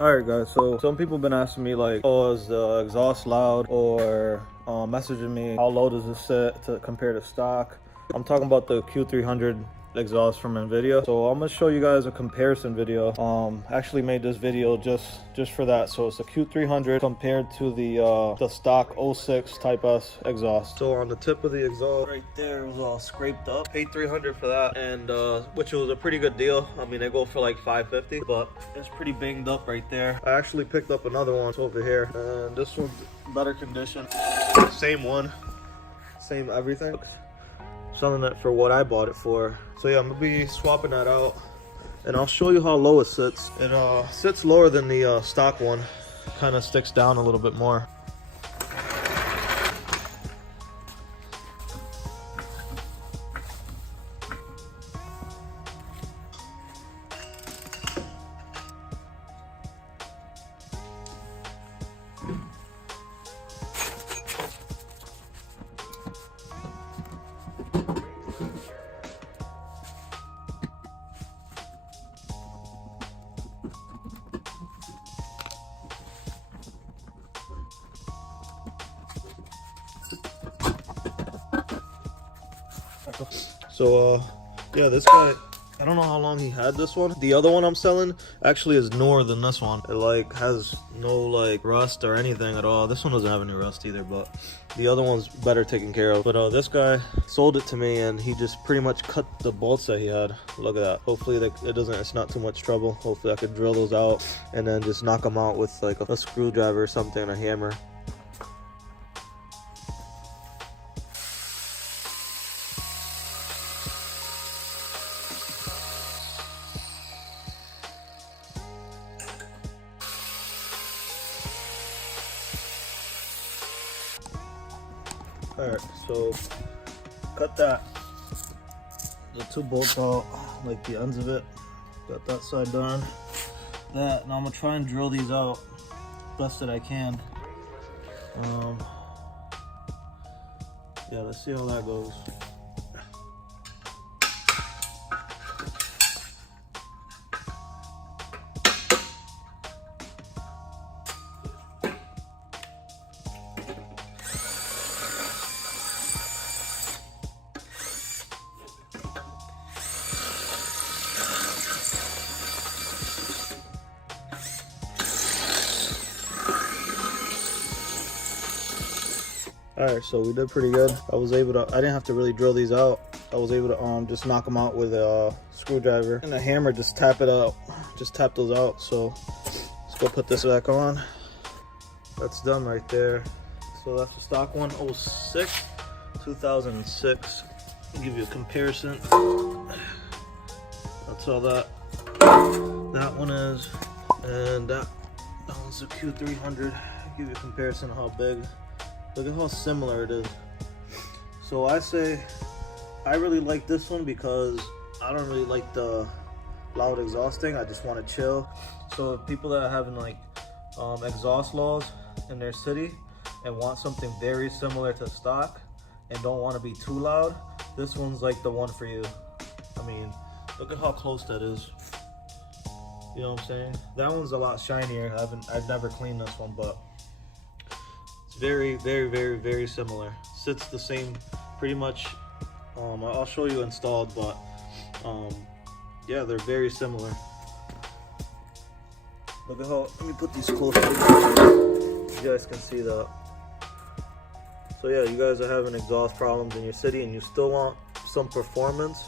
Alright guys, so some people have been asking me like, oh, is the exhaust loud, or messaging me, how low does this sit to compare to stock. I'm talking about the Q300 exhaust from Invidia. So I'm gonna show you guys a comparison video. Actually made this video just for that. So it's the Q300 compared to the stock 06 Type-S exhaust. So on the tip of the exhaust right there, it was all scraped up. Paid $300 for that, and which was a pretty good deal. I mean, they go for like $550, but it's pretty banged up right there. I actually picked up another one over here, and this one's better condition. Same one, same everything. Selling it for what I bought it for. So yeah, I'm gonna be swapping that out, and I'll show you how low it sits. It sits lower than the stock one. Kind of sticks down a little bit more. So yeah, this guy, I don't know how long he had this one. The other one I'm selling actually is newer than this one. It like has no like rust or anything at all. This one doesn't have any rust either, but the other one's better taken care of. But this guy sold it to me, and he just pretty much cut the bolts that he had. Look at that. Hopefully it's not too much trouble. Hopefully I could drill those out and then just knock them out with like a screwdriver or something, and a hammer. Alright, so cut the two bolts out, like the ends of it. Got that side done. Now I'm gonna try and drill these out best that I can. Yeah, let's see how that goes. Alright, so we did pretty good. I didn't have to really drill these out. I was able to just knock them out with a screwdriver and a hammer, just tap it out. Just tap those out. So let's go put this back on. That's done right there. So that's the stock one, 06, 2006. I'll give you a comparison. That's all that one is. And that one's the Q300. I'll give you a comparison of how big. Look at how similar it is. So I say I really like this one because I don't really like the loud exhausting. I just want to chill. So if people that are having like exhaust laws in their city and want something very similar to stock and don't want to be too loud, this one's like the one for you. I mean, look at how close that is. You know what I'm saying? That one's a lot shinier. I've never cleaned this one, but very, very, very, very similar. Sits the same pretty much. I'll show you installed, but yeah, they're very similar. Look at how, let me put these closer. You guys can see that. So yeah, you guys are having exhaust problems in your city and you still want some performance,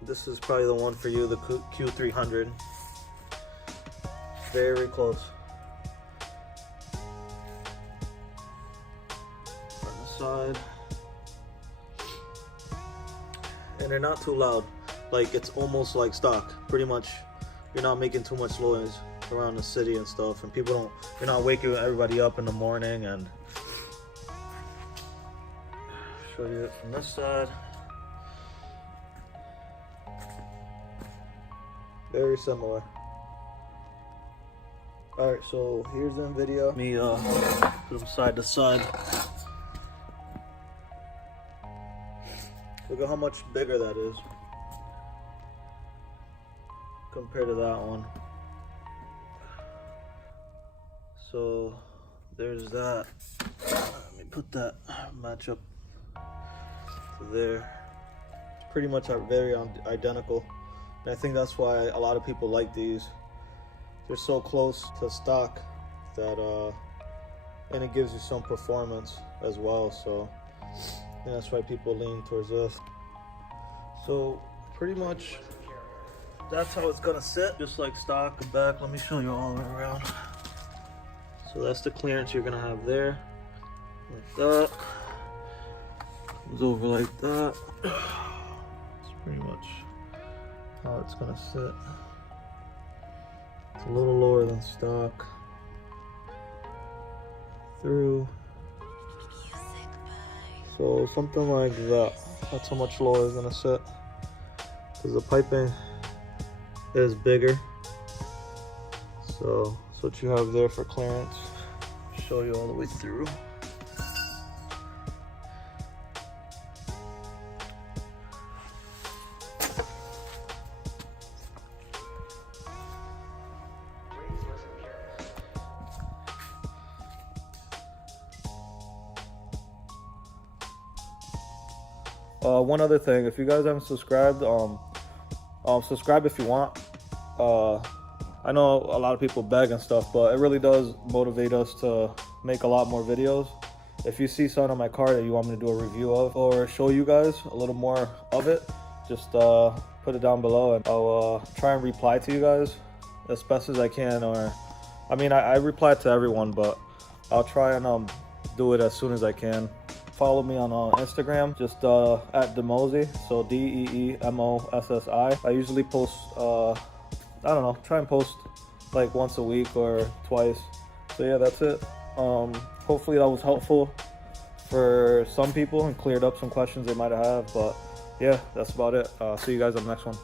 this is probably the one for you, the Q300. Very close. Side, and they're not too loud. Like, it's almost like stock. Pretty much you're not making too much noise around the city and stuff, and you're not waking everybody up in the morning. And show you it from this side. Very similar. Alright, so here's the Invidia. Let me put them side to side. Look at how much bigger that is compared to that one. So there's that. Let me put that match up to there. It's pretty much very identical, and I think that's why a lot of people like these. They're so close to stock that and it gives you some performance as well, so and that's why people lean towards this. So pretty much that's how it's gonna sit, just like stock and back. Let me show you all the way around. So that's the clearance you're gonna have there, like that. Comes over like that. It's pretty much how it's gonna sit. It's a little lower than stock. Through. So something like that. That's how much lower it's gonna sit. Because the piping is bigger. So that's what you have there for clearance. Show you all the way through. One other thing, if you guys haven't subscribed, subscribe if you want. I know a lot of people beg and stuff, but it really does motivate us to make a lot more videos. If you see something on my car that you want me to do a review of or show you guys a little more of it, just put it down below and I'll try and reply to you guys as best as I can. Or I mean, I reply to everyone, but I'll try and do it as soon as I can. Follow me on Instagram, just at Demossi, so DEEMOSSI. I usually post, I don't know, try and post like once a week or twice. So yeah, that's it. Hopefully that was helpful for some people and cleared up some questions they might have. But yeah, that's about it. See you guys on the next one.